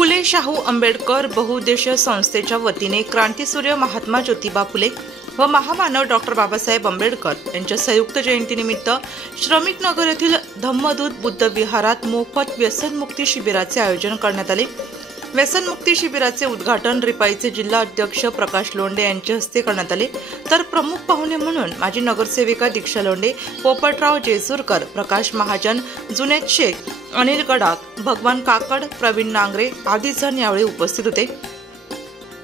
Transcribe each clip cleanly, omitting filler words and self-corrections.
फुले शाहू आंबेडकर बहुउद्देशीय संस्थेच्या वतीने क्रांतीसूर्य महात्मा ज्योतिबा फुले व महामानव डॉक्टर बाबासाहेब आंबेडकर यांच्या संयुक्त जयंतीनिमित्त श्रमिक नगर येथील धम्मदूत बुद्ध विहारात मोफत व्यसनमुक्ती शिबिराचे आयोजन करण्यात आले। व्यसनमुक्ती शिबिराचे उद्घाटन रिपाईचे जिल्हा अध्यक्ष प्रकाश लोंढे यांच्या हस्ते करण्यात आले। तर प्रमुख पाहुणे म्हणून माजी नगरसेविका दीक्षा लोंढे, पोपटराव जेजुरकर, प्रकाश महाजन, जुनेद शेख, अनिल गडाख, भगवान काकड, प्रवीण नांगरे आदी जण यावेळी उपस्थित होते।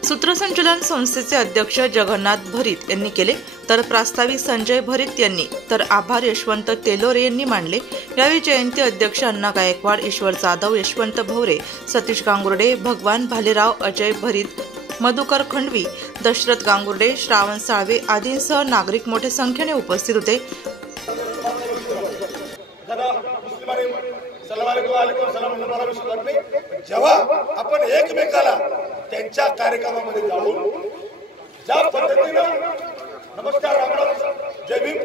सूत्रसंचालन संस्थेचे अध्यक्ष जगन्नाथ भरीत यांनी केले, तर प्रास्ताविक संजय भरीत यांनी, तर आभार यशवंत तेलोरे यांनी मांडले। यावेळी जयंती अध्यक्ष अण्णा गायकवाड, ईश्वर जाधव, यशवंत भवरे, सतीश गांगुर्डे, भगवान भालेराव, अजय भरीत, मधुकर खंडवी, दशरथ गांगुर्डे, श्रावण साळवे आदींसह नागरिक मोठ्या संख्येने उपस्थित होते। जेव्हा आपण एकमेकाला त्यांच्या कार्यक्रमामध्ये जाऊन ज्या पद्धतीनं नमस्कार रामराम जय भीम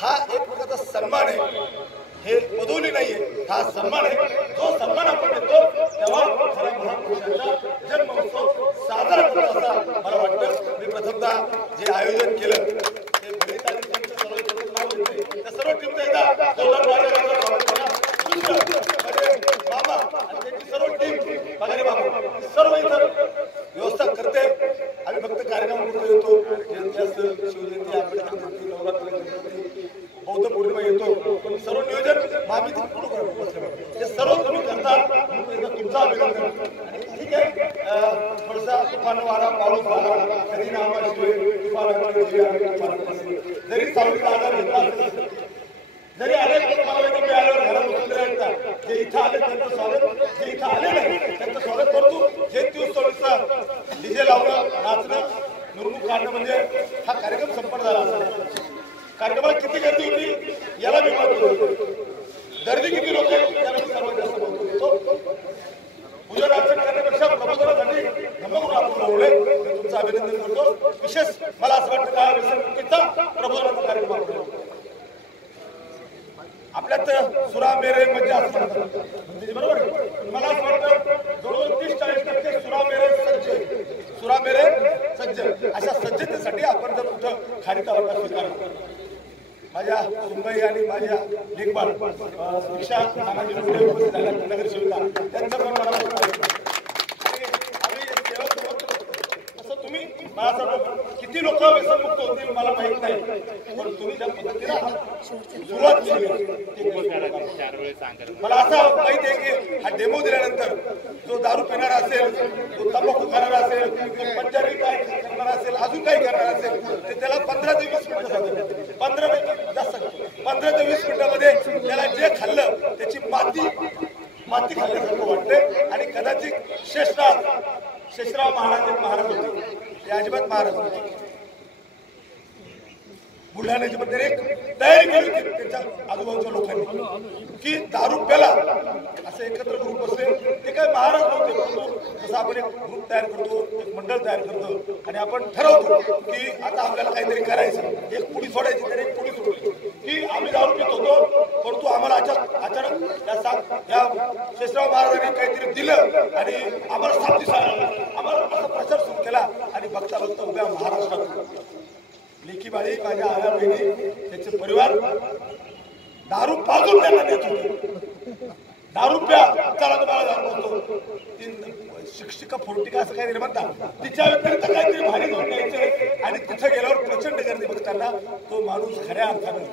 हा एक प्रकारचा सन्मान आहे, हे पदवली नाहीये, हा सन्मान आहे। जो सन्मान आपण देतो तेव्हा खऱ्या महापुरुषाचा जन्म महोत्सव साजरा करत असता मला वाटतं। मी प्रथमतः जे आयोजन केलं ते सर्व टीमचा एकदा सर्व टीम पगारे बाबा सर्व इथं व्यवस्था करते। आम्ही फक्त कार्यक्रमामध्ये येतो, शिवजयंती, आंबेडकर जयंती, नवरात्र, बौद्ध पौर्णिमा येतो, पण सर्व नियोजन आम्ही हे सर्व तुम्ही करता, तुमचा अभिनंदन। ठीक आहे, थोडासा तुफान वारा, पाऊस वारा, कधी नावाशिवाय जरी सावलीचा आधार घेतला असेल, जरी अनेक मला आल्यावर घरात बसले असतात, जे इथं आले त्यांचं स्वागत, जे इथं आले नाही त्यांचं स्वागत करतो। जयंती उत्सवाचा डीजे लावणं, नाचणं, मिरवणूक काढणं म्हणजे हा कार्यक्रम संपन्न झाला असा। कार्यक्रमाला किती गर्दी होती याला मी महत्व, गर्दी किती लोक आहेत याला मी सर्वात जास्त महत्व देतो। पूजन अर्चन करण्यापेक्षा प्रबोधनासाठी धम्मगुरू आपण लावले, तुमचं अभिनंदन करतो। विशेष मला असं वाटतं का व्यसनमुक्तीचा प्रबोधनाचा कार्यक्रम आपण आपल्यात सुरा मेरे म्हणजे असं म्हणतात, बरोबर। मला असं वाटतं जवळजवळ 30-40% सुरा मेरे सज्ज अशा सज्जतेसाठी आपण जर कुठं खारीचा वाटा स्वीकारला, माझ्या सुनबाई आणि माझ्या लेखबाळ दीक्षा नगरसेविका त्यांचं पण मला तसं तुम्ही मला असं किती लोक व्यसनमुक्त होतील मला माहित नाही, पण तुम्ही ज्या पद्धतीने सुरुवात केली मला असं माहित आहे की हा डेमो दिल्यानंतर जो दारू पिणारा असेल, तो तंबाखू खाणारा असेल, तो पंजाबी काय करणारा असेल, अजून काही करणारा असेल, ते त्याला 15 ते 20 मिनिटं जातात, 15 ते 20 मिनिटांमध्ये त्याला जे खाल्लं त्याची माती खाल्ल्यासारखं वाटते। आणि कदाचित शेषराव महाराज होते, ते अजिबात महाराज होते, बुलढाण्याची मध्ये एक तयारी केली होती त्याच्या आजूबाजूच्या लोकांनी की दारू प्याला असं एकत्र ग्रुप बसले, ते काय महाराज नव्हते, परंतु जसं आपण एक ग्रुप तयार करतो, एक मंडळ तयार करतो आणि आपण ठरवतो की आता आपल्याला काहीतरी करायचं, एक पुडी सोडायची, तर एक पुडी सोडली की आम्ही दारू पित होतो, परंतु आम्हाला अचानक या शेषराव महाराजांनी काहीतरी दिलं आणि आम्हाला साथ दिसायला, आम्हाला असा प्रचार सुरू केला आणि बघता बघता उभ्या महाराष्ट्रात लेखी बाळी, माझ्या आया बहिणी, त्याचे परिवार दारू पाजून त्यांना देत होते, दारू प्या चला तुम्हाला दारू बसतो, शिक्षिका फोर्टिका असं काहीतरी म्हणतात, तिच्या व्यतिरिक्त काहीतरी भारी घेऊन द्यायचे आणि तिथं गेल्यावर प्रचंड गर्दी बघताना तो माणूस खऱ्या अर्थानं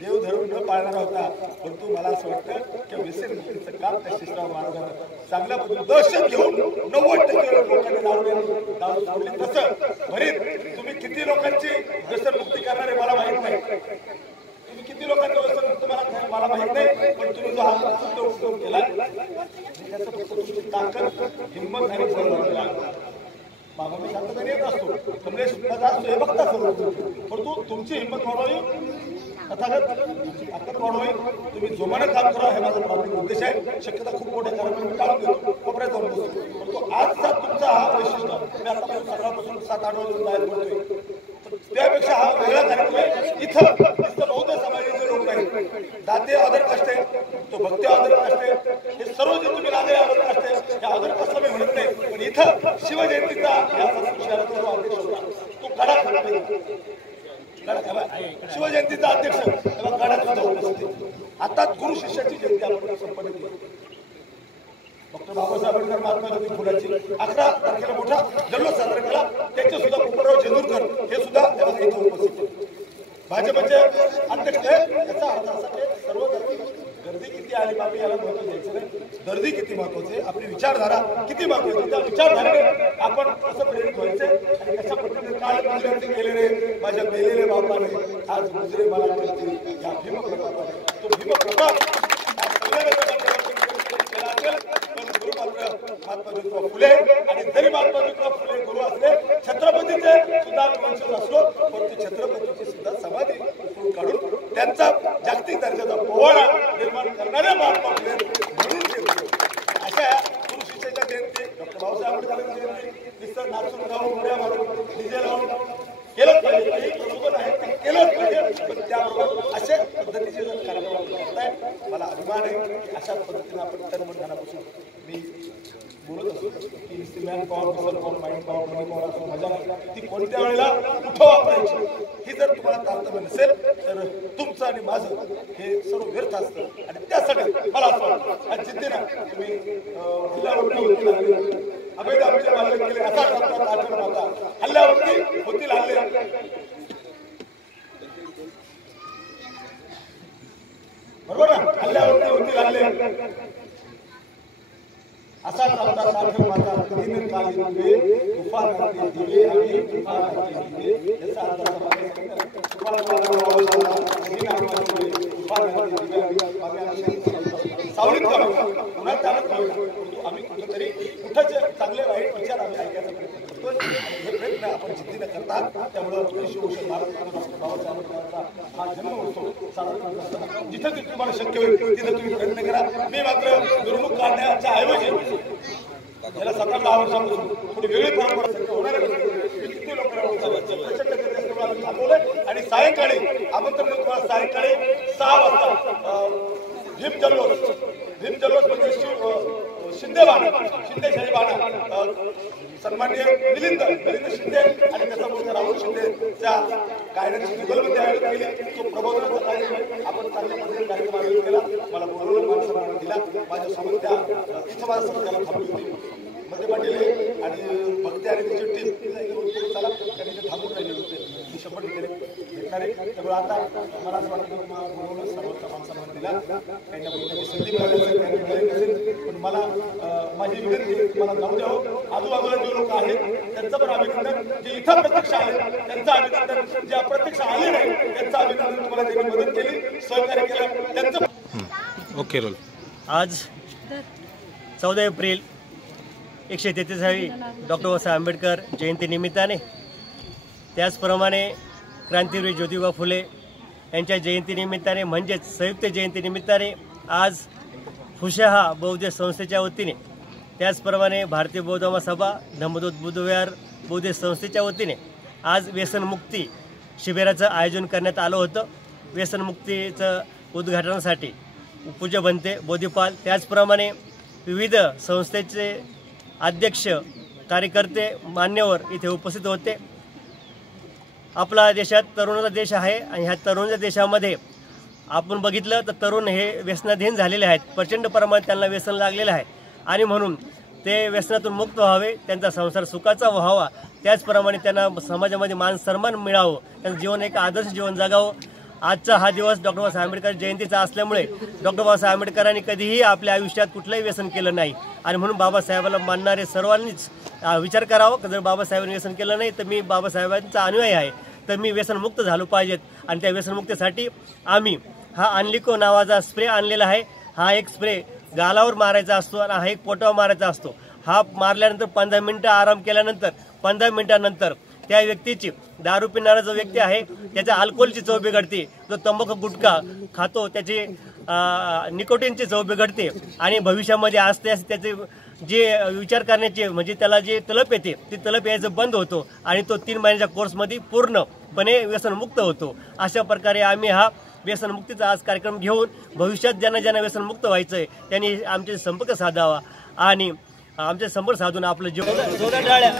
देव धरून न पाळणारा होता, परंतु मला असं वाटतं की व्यसनमुक्तीचं काम त्या शेषराव महाराजांना चांगल्या पद्धतीने दहशत घेऊन 90% लोकांनी दारू सोडली। तसं भरीत तुम्ही किती लोकांची व्यसनमुक्ती करणारे मला माहित नाही, तुम्ही किती लोकांचं व्यसनमुक्त मला माहित नाही, पण तुम्ही जो हा उपक्रम केला त्याचं फक्त तुमची ताकद, हिंमत आणि बाबा मी सांगतो येत असतो, कमलेश असतो हे बघता सर्व, परंतु तुमची हिंमत वाढवावी, तथागत ताकद वाढवावी, तुम्ही जोमानं काम करा, हे माझा प्राथमिक उद्देश आहे। शक्यता खूप मोठ्या कार्यक्रम टाळून देतो, कोपऱ्यात जाऊन बसतो, परंतु आजचा तुमचा हा वैशिष्ट्य, मी आतापासून सकाळपासून 7-8 वाजून बाहेर पडतोय, त्यापेक्षा हा वेगळा कार्यक्रम आहे। इथं बौद्ध समाजाचे लोक आहेत, दाते आदर कष्ट आहे, तो भक्ती आदर कष्ट आहे, हे सर्व जे तुम्ही लागले आदर कष्ट आहे, या आदर कष्ट इथं शिवजयंतीचा शहराचा जो अध्यक्ष होता तो शिवजयंतीचा अध्यक्ष गडात सुद्धा उपस्थित. आता गुरु शिष्याची जयंती आपण संपन्न केली. डॉक्टर बाबासाहेब आंबेडकर महात्मा ज्योती फुलाची 11 तारखेला मोठा जल्लोष साजरा केला. त्यांचे सुद्धा पोपटराव जेंदूरकर हे सुद्धा इथं उपस्थित. भाजपचे अध्यक्ष याचा अर्थ असा की सर्व गर्दी किती आली बाबी याला महत्व द्यायचं नाही, गर्दी किती महत्वाची, आपली विचारधारा किती महत्वाची, त्या विचारधारेने आपण कसं प्रेरित व्हायचे आणि कशा पद्धतीने काल गुजराती केलेले माझ्या मेलेले बापाने आज गुजरे मला करतील या भीमप्रतापाने. तो भीमप्रताप महात्मा ज्योतिबा फुले आणि जरी महात्मा ज्योतिबा फुले गुरु असले, छत्रपतीचे सुद्धा वंशज असलो, परंतु छत्रपतीची सुद्धा समाधी काढून त्यांचा जागतिक दर्जाचा पोवाडा निर्माण करणारे महात्मा फुले म्हणून ठेवले. अशा गुरु शिष्याच्या जयंती डॉक्टर बाबासाहेब आंबेडकरांची जयंती निसर्ग नाचून गाऊन उड्या मारून डीजे लावून केलंच पाहिजे. काही प्रबोधन आहे ते केलंच पाहिजे, पण त्याबरोबर अशा पद्धतीचे जर कार्यक्रम आपण करताय मला अभिमान आहे की अशा पद्धतीने आपण तनमनधनापासून मी बोलत असतो की नुसती man power, muscle power, mind power, money power असं मजा नाही. ती कोणत्या वेळेला कुठं वापरायची ही जर तुम्हाला तारतम्य नसेल तर तुमचं आणि माझं हे सर्व व्यर्थ असतं. आणि त्यासाठी मला असं वाटतं आज जिद्दीनं तुम्ही हल्ल्यावरती होती लागले, अवैध आमचे मालक केले असा शब्दात आठवण होता. हल्ल्यावरती होतील हल्ले, बरोबर ना, हल्ल्यावरती होतील हल्ले असा चालता साठे माता दिन काली दिवे तुफानाचे दिवे आणि तुफानाचे दिवे याचा अर्थ सावलीत पुन्हा त्यालाच आम्ही कुठेतरी कुठंच चांगले वाईट विचार आम्ही ऐकायचा प्रयत्न करतोय. हे प्रयत्न आपण जिद्दीने करतात. त्यामुळे शिवभूषण भारत बाबासाहेब आंबेडकरांचा हा जन्मोत्सव साजरा करताना जिथं तिथे तुम्हाला शक्य होईल तिथं तुम्ही प्रयत्न करा. मी मात्र मिरवणूक काढण्याच्या ऐवजी याला 17-10 वर्षापासून थोडी वेगळी परंपरा होणार आहे. किती लोकांना थांबवलंय आणि सायंकाळी आमंत्रण तुम्हाला सायंकाळी 6 वाजता भीम जल्लोष म्हणजे शिंदेशाही बाणा सन्माननीय मिलिंद शिंदे आणि त्याचा मुलगा राहुल शिंदे त्या गायनाची गुगलमध्ये आयोजित केली. तो प्रबोधनाचा कार्यक्रम आपण चांगल्या पद्धतीने कार्यक्रम आयोजित केला. मला बोलवलं, मान सन्मान दिला. माझ्यासोबत त्या इथं माझ्या सत्याला थांबली होती मध्ये पाटील आणि भक्ती आणि त्याची टीम चला त्यांनी थांबून राहिले होते. मी 100% भेटणार आहे. त्यामुळे आता मला असं वाटतं की बोलवलं, सर्वांचा मान सन्मान दिला. त्यांना बोलण्याची संधी मिळाली पण मला माझी विनंती मला जाऊ द्यावं. आजूबाजूला जे लोक आहेत त्यांचं पण अभिनंदन, जे इथं प्रत्यक्ष आले त्यांचं अभिनंदन, जे अप्रत्यक्ष आले नाही त्यांचं अभिनंदन. तुम्हाला त्यांनी मदत केली, सहकार्य केलं त्यांचं. Okay role. आज 14 एप्रिल 133वी डॉक्टर बाबासाहेब आंबेडकर जयंतीनिमित्ताने, त्याचप्रमाणे क्रांतीवीर ज्योतिबा फुले यांच्या जयंतीनिमित्ताने म्हणजेच संयुक्त जयंतीनिमित्ताने आज फुशहा बौद्ध संस्थेच्या वतीने, त्याचप्रमाणे भारतीय बौद्ध महासभा धम्मदूत बुद्धविहार बौद्ध संस्थेच्या वतीने आज व्यसनमुक्ती शिबिराचं आयोजन करण्यात आलं होतं. व्यसनमुक्तीचं उद्घाटनासाठी पूज्य बनते बोधिपाल, त्याचप्रमाणे विविध संस्थेचे अध्यक्ष, कार्यकर्ते, मान्यवर इथे उपस्थित होते. आपला देशात तरुणाचा देश आहे आणि ह्या तरुणाच्या देशामध्ये आपण बघितलं तर तरुण हे व्यसनाधीन झालेले आहेत. प्रचंड प्रमाणात त्यांना व्यसन लागलेलं आहे आणि म्हणून ते व्यसनातून मुक्त व्हावे, त्यांचा संसार सुखाचा व्हावा, त्याचप्रमाणे त्यांना समाजामध्ये मान सन्मान मिळावं, त्यांचं जीवन एक आदर्श जीवन जगावं. आजचा हा दिवस डॉक्टर बाबासाहेब आंबेडकर जयंतीचा असल्यामुळे डॉक्टर बाबासाहेब आंबेडकरांनी कधीही आपल्या आयुष्यात कुठलंही व्यसन केलं नाही आणि म्हणून बाबासाहेबाला मानणारे सर्वांनीच विचार करावा की जर बाबासाहेबांनी व्यसन केलं नाही तर मी बाबासाहेबांचा अनुयायी आहे, तर मी व्यसनमुक्त झालो पाहिजेत. आणि त्या व्यसनमुक्तीसाठी आम्ही हा अनलिको नावाचा स्प्रे आणलेला आहे. हा एक स्प्रे गालावर मारायचा असतो आणि हा एक पोटावर मारायचा असतो. हा मारल्यानंतर 15 मिनिटं आराम केल्यानंतर 15 मिनिटांनंतर त्या व्यक्तीची, दारू पिणारा जो व्यक्ती आहे त्याच्या अल्कोहोलची चव बिघडते, जो तंबाखू गुटखा खातो त्याची निकोटीनची चव बिघडते आणि भविष्यामध्ये असते त्याचे जे विचार करण्याचे म्हणजे त्याला जे तलप येते ती तलप यायचं बंद होतो आणि तो 3 महिन्याच्या कोर्समध्ये पूर्णपणे व्यसनमुक्त होतो. अशा प्रकारे आम्ही हा व्यसनमुक्तीचा आज कार्यक्रम घेऊन भविष्यात ज्यांना व्यसनमुक्त व्हायचं आहे त्यांनी आमचे संपर्क साधावा आणि आमचे संपर्क साधून आपलं जीवन जोरात टाळ्या.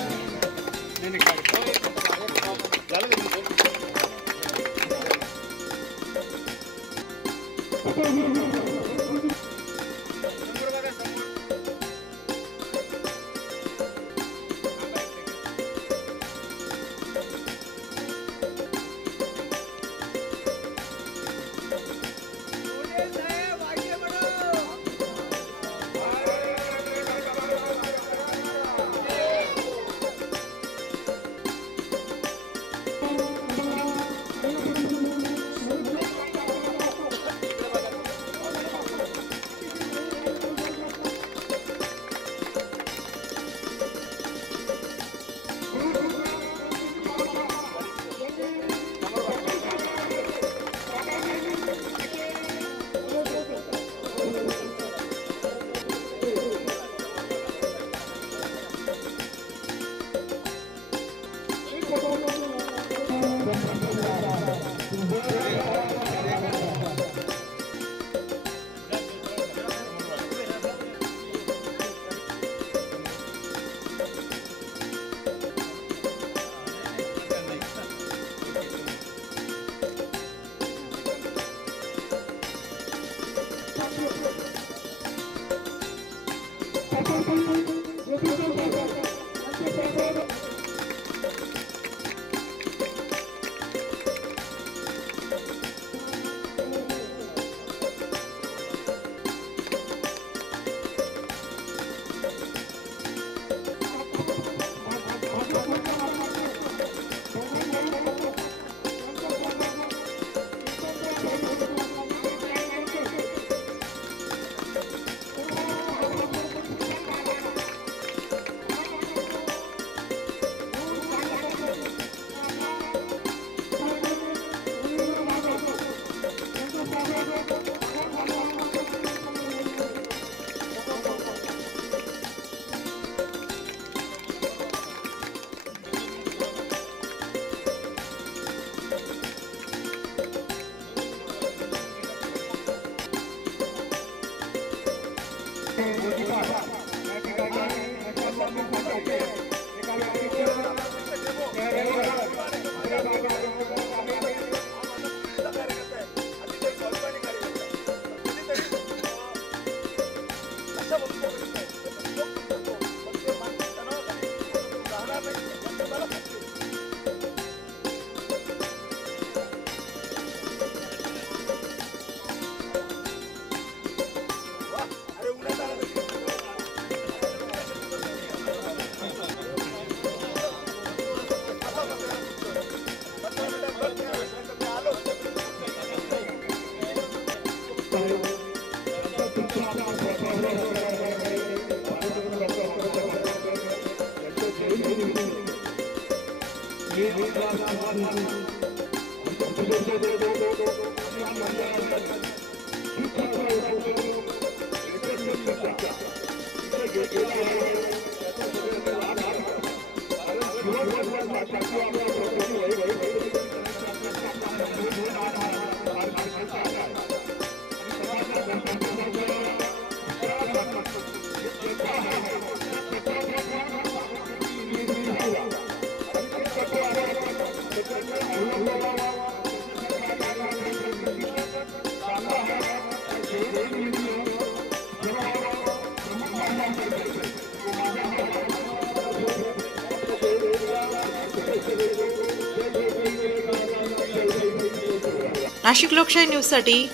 नाशिक लोकशाही न्यूजसाठी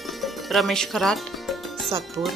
रमेश खरात, सातपूर.